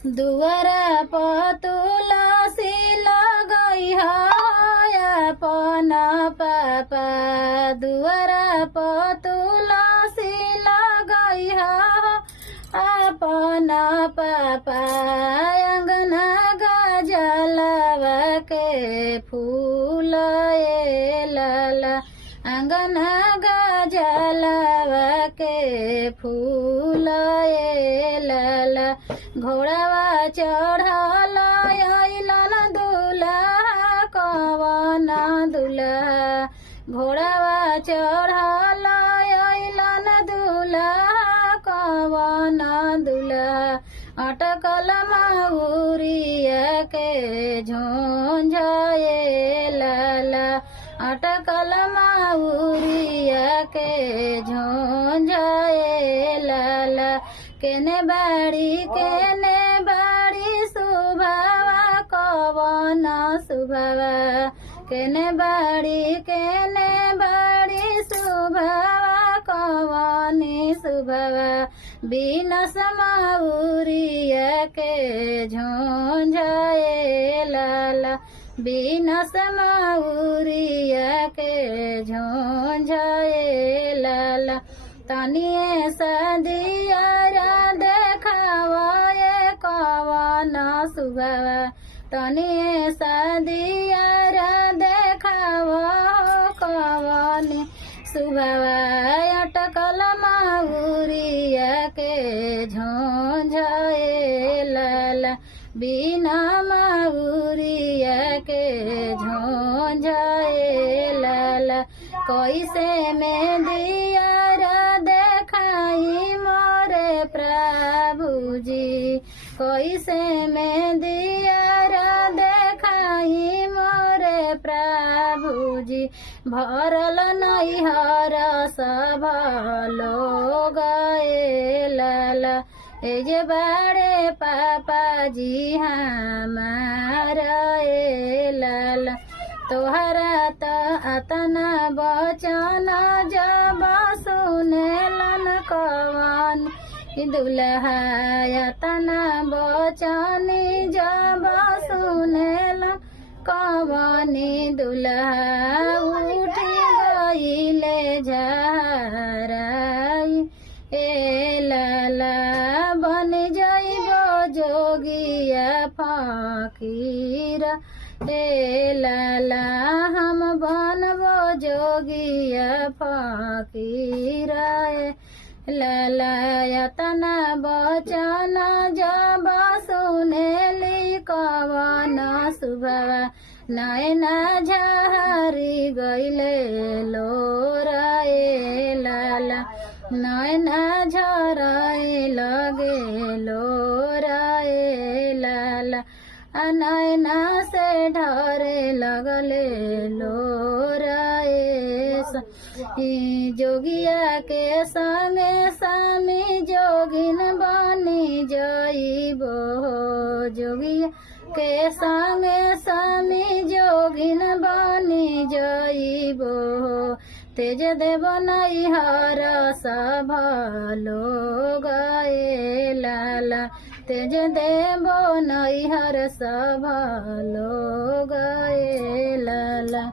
दुआरा पर तुलसी लगई अपन पापा, दुआरा पर तुलसी लगई अपन पापा। अंगना गजलवा के फूल लाला, अंगना गजलवा के फूल लाला। घोड़ावा चढ़ल अइलन दुल्हा कवन दुल्हा, घोड़ावा चढ़ल अइलन दुल्हा कवन दुल्हा। अटकल महुरिया के झोंझ लाला, अटकल महुरिया के झोंझ लाला। केने बाड़ी सुभावा कवन सुभावा, केने बाड़ी सुभावा कवन सुभावा। बिनस महुरिया के झोंझ लाला, बिनस महुरिया के झोंझ लाला। तनिए सदियारा देखावा कवन सुभावा, तनिए सदियारा देखावा कवन सुभावा। अटकल महुरिया के झोंझ लाला, बिना महुरिया के झोंझ लाला। कैसे में दियारा देखाई मोरे प्रभुजी, कैसे में दियारा देखाई मोरे प्रभुजी। भरल नैहर सब लोग लाला, ए जे बड़े पापा जी हमारा लाला। तोहरा त अतना बचन जब सुनेलन कवन दुल्हा, अतना बचन जब सुनेलन कवन दुल्हा। उठी गईले झराई ए लाला, बन जइबो जोगिया फकीर ए लाला। हम बनबो जोगिया फकीर ए लाला। यतना बचन जब सुनेली कवन सुभावा, नैना झरी गईले लोरा ए लाला, नैना झराए लगे लोरा ए लाला। नैना से ढरे लगले लोरा ए। जोगिया के संगे स्वामी जोगिन बनी जइबो, जोगिया के संगे स्वामी जोगिन बनी जइबो। तेज देव नैहर सब लोग लाला, तेज देव नैहर सब लोग लाला।